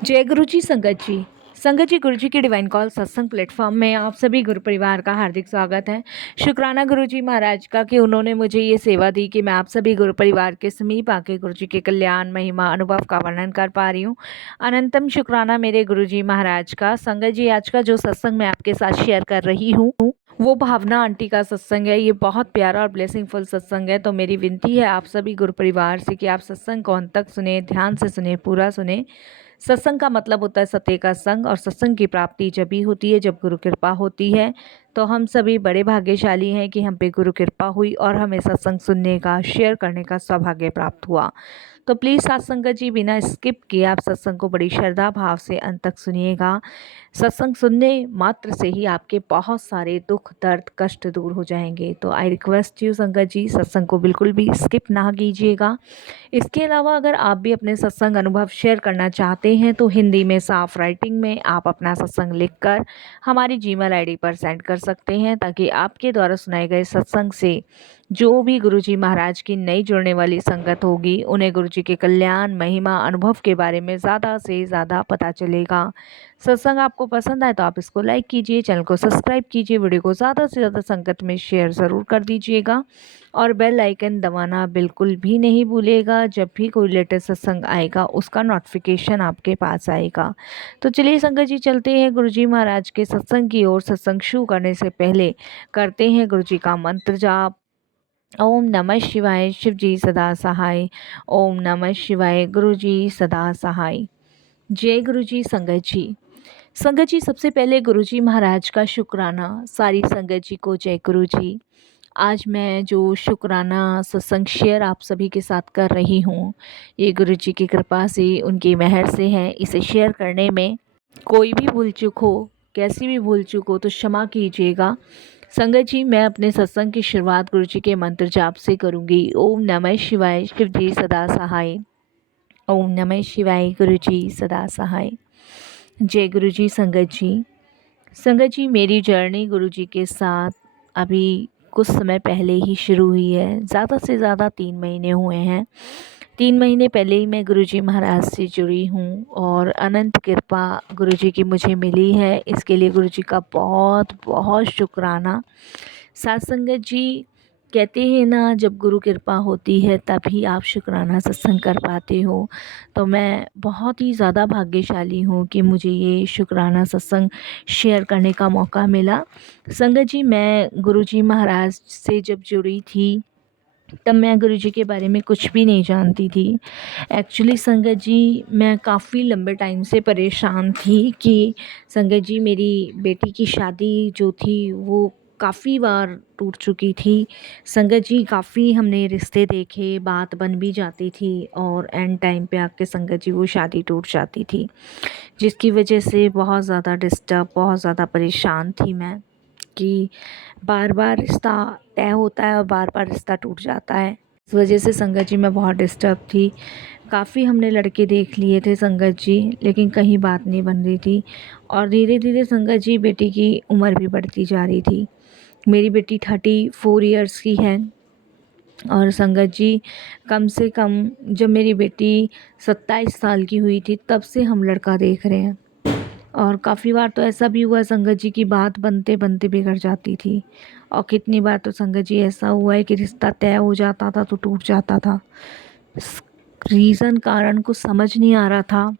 जय गुरु जी संगत जी। संगत जी, गुरु जी के डिवाइन कॉल सत्संग प्लेटफॉर्म में आप सभी गुरु परिवार का हार्दिक स्वागत है। शुक्राना गुरु जी महाराज का कि उन्होंने मुझे ये सेवा दी कि मैं आप सभी गुरु परिवार के समीप आके गुरु जी के कल्याण महिमा अनुभव का वर्णन कर पा रही हूँ। अनंतम शुक्राना मेरे गुरु जी महाराज का। संगत जी, आज का जो सत्संग मैं आपके साथ शेयर कर रही हूँ वो भावना आंटी का सत्संग है। ये बहुत प्यारा और ब्लेसिंगफुल सत्संग है। तो मेरी विनती है आप सभी गुरु परिवार से कि आप सत्संग को अंत तक सुने, ध्यान से सुने, पूरा सुने। सत्संग का मतलब होता है सत्य का संग, और सत्संग की प्राप्ति जब भी होती है जब गुरु कृपा होती है। तो हम सभी बड़े भाग्यशाली हैं कि हम पे गुरु कृपा हुई और हमें सत्संग सुनने का, शेयर करने का सौभाग्य प्राप्त हुआ। तो प्लीज़ साथ संगत जी, बिना स्किप किए आप सत्संग को बड़ी श्रद्धा भाव से अंत तक सुनिएगा। सत्संग सुनने मात्र से ही आपके बहुत सारे दुख, दर्द, कष्ट दूर हो जाएंगे। तो आई रिक्वेस्ट यू संगत जी, सत्संग को बिल्कुल भी स्किप ना कीजिएगा। इसके अलावा अगर आप भी अपने सत्संग अनुभव शेयर करना चाहते हैं तो हिंदी में साफ राइटिंग में आप अपना सत्संग लिखकर हमारी जीमेल आईडी पर सेंड कर सकते हैं, ताकि आपके द्वारा सुनाए गए सत्संग से जो भी गुरुजी महाराज की नई जुड़ने वाली संगत होगी उन्हें गुरुजी के कल्याण, महिमा, अनुभव के बारे में ज़्यादा से ज़्यादा पता चलेगा। सत्संग आपको पसंद आए तो आप इसको लाइक कीजिए, चैनल को सब्सक्राइब कीजिए, वीडियो को ज़्यादा से ज़्यादा संगत में शेयर ज़रूर कर दीजिएगा और बेल आइकन दबाना बिल्कुल भी नहीं भूलिएगा। जब भी कोई लेटेस्ट सत्संग आएगा उसका नोटिफिकेशन आपके पास आएगा। तो चलिए संगत जी, चलते हैं गुरुजी महाराज के सत्संग की ओर। सत्संग शुरू करने से पहले करते हैं गुरुजी का मंत्र जाप। ओम नमः शिवाय, शिव जी सदा सहाय। ओम नमः शिवाय, गुरु जी सदा सहाय। जय गुरु जी संगत जी। संगत जी, सबसे पहले गुरु जी महाराज का शुक्राना। सारी संगत जी को जय गुरु जी। आज मैं जो शुक्राना सत्संग शेयर आप सभी के साथ कर रही हूँ, ये गुरु जी की कृपा से, उनकी मेहर से है। इसे शेयर करने में कोई भी भूल चूक हो, कैसी भी भूल चूक हो तो क्षमा कीजिएगा। संगत जी, मैं अपने सत्संग की शुरुआत गुरु जी के मंत्र जाप से करूँगी। ओम नमः शिवाय, शिव जी सदा सहाय। ओम नमः शिवाय, गुरु जी सदा सहाय। जय गुरु जी संगत जी। संगत जी, मेरी जर्नी गुरु जी के साथ अभी कुछ समय पहले ही शुरू हुई है। ज़्यादा से ज़्यादा 3 महीने हुए हैं। 3 महीने पहले ही मैं गुरुजी महाराज से जुड़ी हूँ और अनंत कृपा गुरुजी की मुझे मिली है। इसके लिए गुरुजी का बहुत बहुत शुक्राना। साथ संगत जी, कहते हैं ना, जब गुरु कृपा होती है तभी आप शुक्राना सत्संग कर पाते हो। तो मैं बहुत ही ज़्यादा भाग्यशाली हूँ कि मुझे ये शुक्राना सत्संग शेयर करने का मौका मिला। संगत जी, मैं गुरुजी महाराज से जब जुड़ी थी तब मैं गुरुजी के बारे में कुछ भी नहीं जानती थी। एक्चुअली संगत जी, मैं काफ़ी लंबे टाइम से परेशान थी कि संगत जी, मेरी बेटी की शादी जो थी वो काफ़ी बार टूट चुकी थी। संगत जी, काफ़ी हमने रिश्ते देखे, बात बन भी जाती थी और एंड टाइम पे आके संगत जी वो शादी टूट जाती थी, जिसकी वजह से बहुत ज़्यादा डिस्टर्ब, बहुत ज़्यादा परेशान थी मैं कि बार बार रिश्ता तय होता है और बार बार रिश्ता टूट जाता है। इस वजह से संगत जी मैं बहुत डिस्टर्ब थी। काफ़ी हमने लड़के देख लिए थे संगत जी, लेकिन कहीं बात नहीं बन रही थी। और धीरे धीरे संगत जी बेटी की उम्र भी बढ़ती जा रही थी। मेरी बेटी 34 इयर्स की है और संगत जी कम से कम जब मेरी बेटी 27 साल की हुई थी तब से हम लड़का देख रहे हैं। और काफ़ी बार तो ऐसा भी हुआ संगत जी की बात बनते बनते बिगड़ जाती थी, और कितनी बार तो संगत जी ऐसा हुआ है कि रिश्ता तय हो जाता था तो टूट जाता था। रीज़न, कारण कुछ समझ नहीं आ रहा था।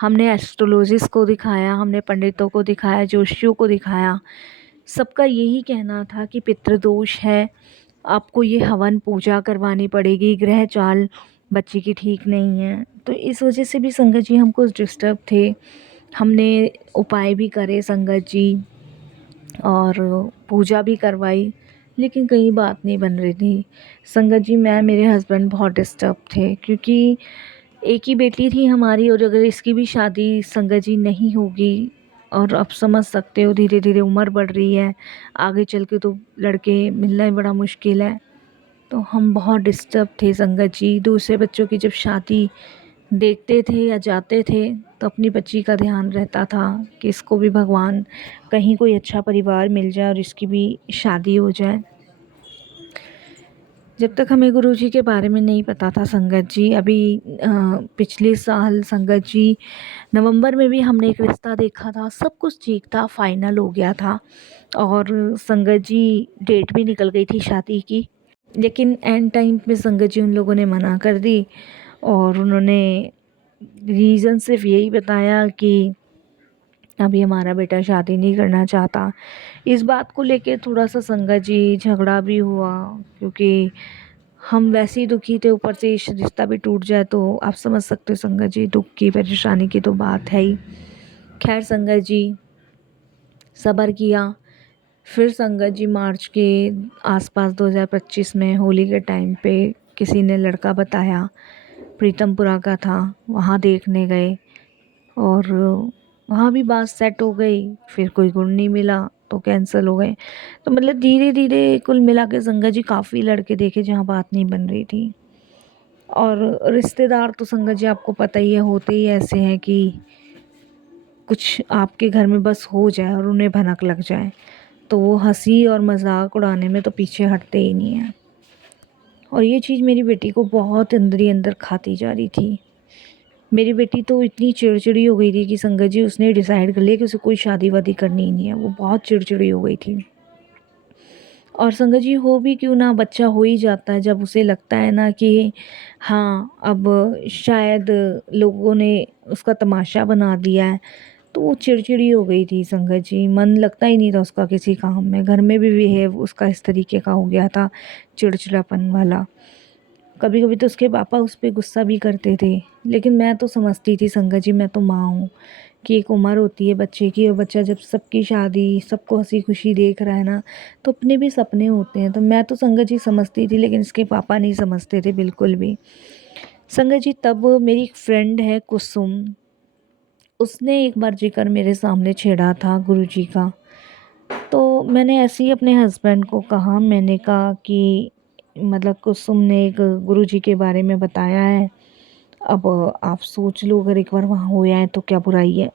हमने एस्ट्रोलॉजिस्ट को दिखाया, हमने पंडितों को दिखाया, जोशियों को दिखाया। सबका यही कहना था कि पितृदोष है, आपको ये हवन पूजा करवानी पड़ेगी, ग्रह चाल बच्ची की ठीक नहीं है। तो इस वजह से भी संगत जी हम कुछ डिस्टर्ब थे। हमने उपाय भी करे संगत जी और पूजा भी करवाई, लेकिन कहीं बात नहीं बन रही थी। संगत जी, मैं, मेरे हस्बैंड बहुत डिस्टर्ब थे क्योंकि एक ही बेटी थी हमारी, और अगर इसकी भी शादी संगत जी नहीं होगी, और अब समझ सकते हो धीरे धीरे उम्र बढ़ रही है, आगे चल के तो लड़के मिलना ही बड़ा मुश्किल है। तो हम बहुत डिस्टर्ब थे संगत जी। दूसरे बच्चों की जब शादी देखते थे या जाते थे तो अपनी बच्ची का ध्यान रहता था कि इसको भी भगवान कहीं कोई अच्छा परिवार मिल जाए और इसकी भी शादी हो जाए। जब तक हमें गुरुजी के बारे में नहीं पता था संगत जी, अभी पिछले साल संगत जी नवंबर में भी हमने एक रिश्ता देखा था, सब कुछ ठीक था, फाइनल हो गया था और संगत जी डेट भी निकल गई थी शादी की। लेकिन एंड टाइम पे संगत जी उन लोगों ने मना कर दी और उन्होंने रीज़न सिर्फ यही बताया कि अभी हमारा बेटा शादी नहीं करना चाहता। इस बात को लेके थोड़ा सा संगत जी झगड़ा भी हुआ, क्योंकि हम वैसे ही दुखी थे, ऊपर से इस रिश्ता भी टूट जाए तो आप समझ सकते हो संगत जी, दुख की परेशानी की तो बात है ही। खैर संगत जी सब्र किया। फिर संगत जी मार्च के आसपास 2025 में होली के टाइम पे किसी ने लड़का बताया, प्रीतमपुरा का था, वहाँ देखने गए और वहाँ भी बात सेट हो गई। फिर कोई गुण नहीं मिला तो कैंसिल हो गए। तो मतलब धीरे धीरे कुल मिला के संगत जी काफ़ी लड़के देखे जहाँ बात नहीं बन रही थी। और रिश्तेदार तो संगत जी आपको पता ही है, होते ही ऐसे हैं कि कुछ आपके घर में बस हो जाए और उन्हें भनक लग जाए तो वो हंसी और मजाक उड़ाने में तो पीछे हटते ही नहीं हैं। और ये चीज़ मेरी बेटी को बहुत अंदर ही अंदर खाती जा रही थी। मेरी बेटी तो इतनी चिड़चिड़ी हो गई थी कि संगत जी उसने डिसाइड कर लिया कि उसे कोई शादी वादी करनी ही नहीं है। वो बहुत चिड़चिड़ी हो गई थी। और संगत जी हो भी क्यों ना, बच्चा हो ही जाता है जब उसे लगता है ना कि हाँ अब शायद लोगों ने उसका तमाशा बना दिया है। तो वो चिड़चिड़ी हो गई थी संगत जी, मन लगता ही नहीं था उसका किसी काम में। घर में भी बिहेव उसका इस तरीके का हो गया था, चिड़चिड़ापन वाला। कभी कभी तो उसके पापा उस पर गुस्सा भी करते थे। लेकिन मैं तो समझती थी संगत जी, मैं तो माँ हूँ, कि एक उम्र होती है बच्चे की, और बच्चा जब सबकी शादी सबको हंसी खुशी देख रहा है ना, तो अपने भी सपने होते हैं। तो मैं तो संगत जी समझती थी, लेकिन इसके पापा नहीं समझते थे बिल्कुल भी। संगत जी तब मेरी एक फ्रेंड है कुसुम, उसने एक बार जिक्र मेरे सामने छेड़ा था गुरुजी का। तो मैंने ऐसे ही अपने हस्बैंड को कहा, मैंने कहा कि मतलब कुसुम ने एक गुरुजी के बारे में बताया है, अब आप सोच लो अगर एक बार वहाँ हो आए तो क्या बुराई है।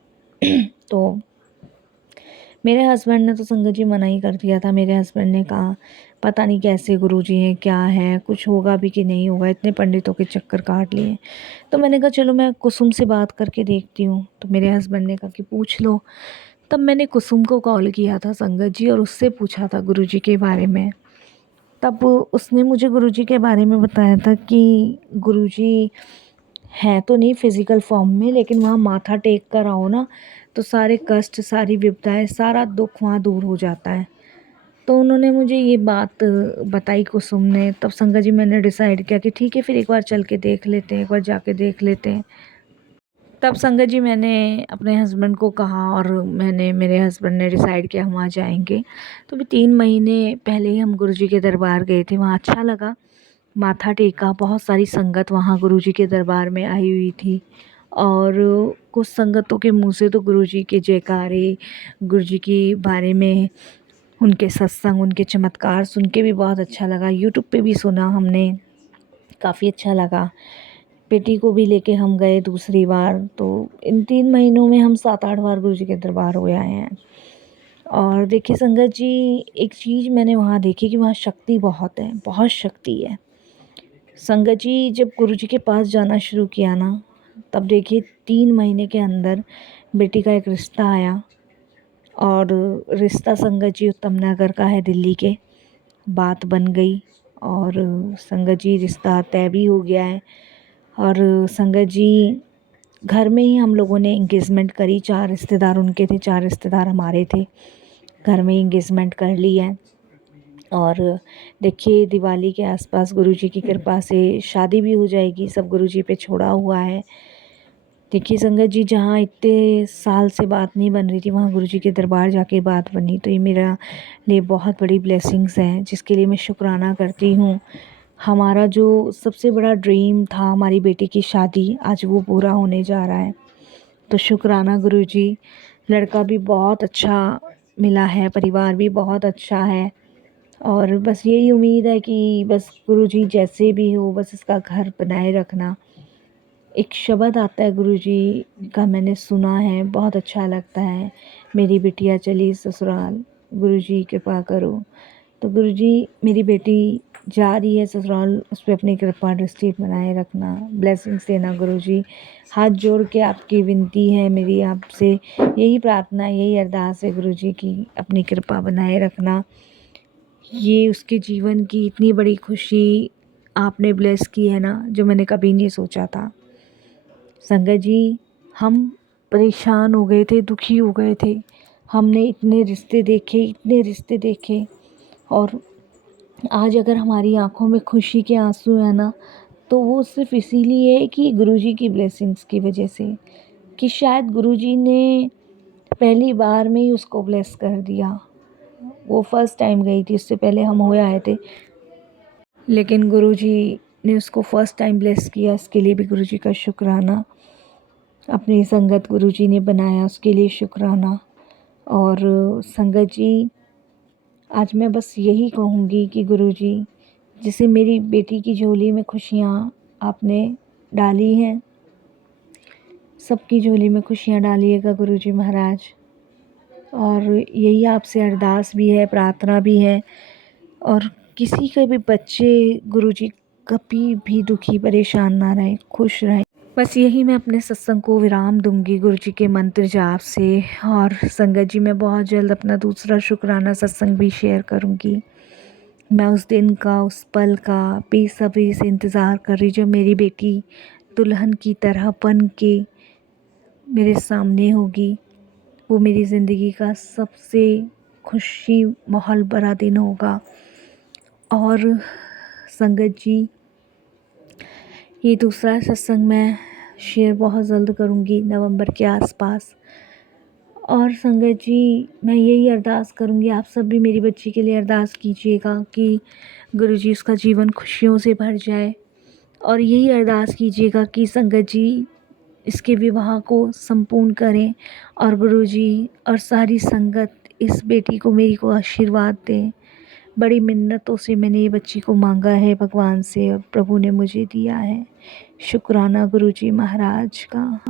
तो मेरे हस्बैंड ने तो संगत जी मना ही कर दिया था। मेरे हस्बैंड ने कहा पता नहीं कैसे गुरुजी हैं, क्या है, कुछ होगा भी कि नहीं होगा, इतने पंडितों के चक्कर काट लिए। तो मैंने कहा चलो मैं कुसुम से बात करके देखती हूँ। तो मेरे हस्बैंड ने कहा कि पूछ लो। तब मैंने कुसुम को कॉल किया था संगत जी, और उससे पूछा था गुरुजी के बारे में। तब उसने मुझे गुरुजी के बारे में बताया था कि गुरुजी हैं तो नहीं फिज़िकल फॉर्म में, लेकिन वहाँ माथा टेक कर आओ ना तो सारे कष्ट, सारी विपदाएँ, सारा दुख वहाँ दूर हो जाता है। तो उन्होंने मुझे ये बात बताई कुसुम ने। तब संगत जी मैंने डिसाइड किया कि ठीक है फिर एक बार चल के देख लेते हैं, एक बार जाके देख लेते हैं। तब संगत जी मैंने अपने हस्बैंड को कहा और मेरे हस्बैंड ने डिसाइड किया हम वहाँ जाएंगे। तो भी 3 महीने पहले ही हम गुरुजी के दरबार गए थे। वहाँ अच्छा लगा, माथा टेका, बहुत सारी संगत वहाँ गुरुजी के दरबार में आई हुई थी। और कुछ संगतों के मुंह से तो गुरुजी के जयकारे, गुरुजी के बारे में, उनके सत्संग, उनके चमत्कार सुन के भी बहुत अच्छा लगा। यूट्यूब पे भी सुना हमने, काफ़ी अच्छा लगा। बेटी को भी लेके हम गए दूसरी बार। तो इन 3 महीनों में हम 7-8 बार गुरुजी के दरबार हो आए हैं। और देखिए संगत जी, एक चीज़ मैंने वहाँ देखी कि वहाँ शक्ति बहुत है, बहुत शक्ति है। संगत जी जब गुरुजी के पास जाना शुरू किया ना, तब देखिए 3 महीने के अंदर बेटी का एक रिश्ता आया। और रिश्ता संगत जी उत्तम नगर का है, दिल्ली के। बात बन गई और संगत जी रिश्ता तय भी हो गया है। और संगत जी घर में ही हम लोगों ने इंगेजमेंट करी। 4 रिश्तेदार उनके थे, 4 रिश्तेदार हमारे थे। घर में इंगेजमेंट कर ली है। और देखिए दिवाली के आसपास गुरुजी की कृपा से शादी भी हो जाएगी। सब गुरुजी पे छोड़ा हुआ है। देखिए संगत जी, जहाँ इतने साल से बात नहीं बन रही थी, वहाँ गुरुजी के दरबार जाके बात बनी। तो ये मेरा लिए बहुत बड़ी ब्लेसिंग्स हैं, जिसके लिए मैं शुक्राना करती हूँ। हमारा जो सबसे बड़ा ड्रीम था, हमारी बेटी की शादी, आज वो पूरा होने जा रहा है। तो शुक्राना गुरुजी। लड़का भी बहुत अच्छा मिला है, परिवार भी बहुत अच्छा है। और बस यही उम्मीद है कि बस गुरुजी जैसे भी हो, बस इसका घर बनाए रखना। एक शब्द आता है गुरुजी का, मैंने सुना है, बहुत अच्छा लगता है, मेरी बिटिया चली ससुराल, गुरुजी कृपा करो। तो गुरुजी मेरी बेटी जा रही है ससुराल, उस पे अपनी कृपा दृष्टि बनाए रखना, ब्लेसिंग्स देना गुरुजी। हाथ जोड़ के आपकी विनती है मेरी, आपसे यही प्रार्थना, यही अरदास है गुरुजी की अपनी कृपा बनाए रखना। ये उसके जीवन की इतनी बड़ी खुशी आपने ब्लेस की है ना, जो मैंने कभी नहीं सोचा था। संगत जी, हम परेशान हो गए थे, दुखी हो गए थे। हमने इतने रिश्ते देखे, इतने रिश्ते देखे, और आज अगर हमारी आंखों में खुशी के आंसू है ना, तो वो सिर्फ इसीलिए है कि गुरुजी की ब्लेसिंग्स की वजह से, कि शायद गुरुजी ने पहली बार में ही उसको ब्लेस कर दिया। वो फर्स्ट टाइम गई थी, उससे पहले हम हो आए थे, लेकिन गुरुजी ने उसको फर्स्ट टाइम ब्लेस किया। इसके लिए भी गुरुजी का शुक्राना। अपनी संगत गुरुजी ने बनाया, उसके लिए शुक्राना। और संगत जी, आज मैं बस यही कहूँगी कि गुरुजी, जैसे मेरी बेटी की झोली में खुशियाँ आपने डाली हैं, सबकी झोली में खुशियाँ डालिएगा गुरुजी महाराज। और यही आपसे अरदास भी है, प्रार्थना भी है। और किसी के भी बच्चे गुरुजी कभी भी दुखी परेशान ना रहें, खुश रहें। बस यही मैं अपने सत्संग को विराम दूंगी गुरुजी के मंत्र जाप से। और संगत जी, मैं बहुत जल्द अपना दूसरा शुक्राना सत्संग भी शेयर करूंगी। मैं उस दिन का, उस पल का बेसब्री से इंतज़ार कर रही, जब मेरी बेटी दुल्हन की तरह बन के मेरे सामने होगी। वो मेरी ज़िंदगी का सबसे खुशी माहौल भरा दिन होगा। और संगत जी, ये दूसरा सत्संग मैं शेयर बहुत जल्द करूँगी, नवंबर के आसपास। और संगत जी, मैं यही अरदास करूँगी, आप सब भी मेरी बच्ची के लिए अरदास कीजिएगा कि गुरुजी उसका जीवन खुशियों से भर जाए। और यही अरदास कीजिएगा कि संगत जी इसके विवाह को संपूर्ण करें, और गुरुजी और सारी संगत इस बेटी को, मेरी को आशीर्वाद दें। बड़ी मिन्नतों से मैंने ये बच्ची को मांगा है भगवान से, और प्रभु ने मुझे दिया है। शुक्राना गुरुजी महाराज का।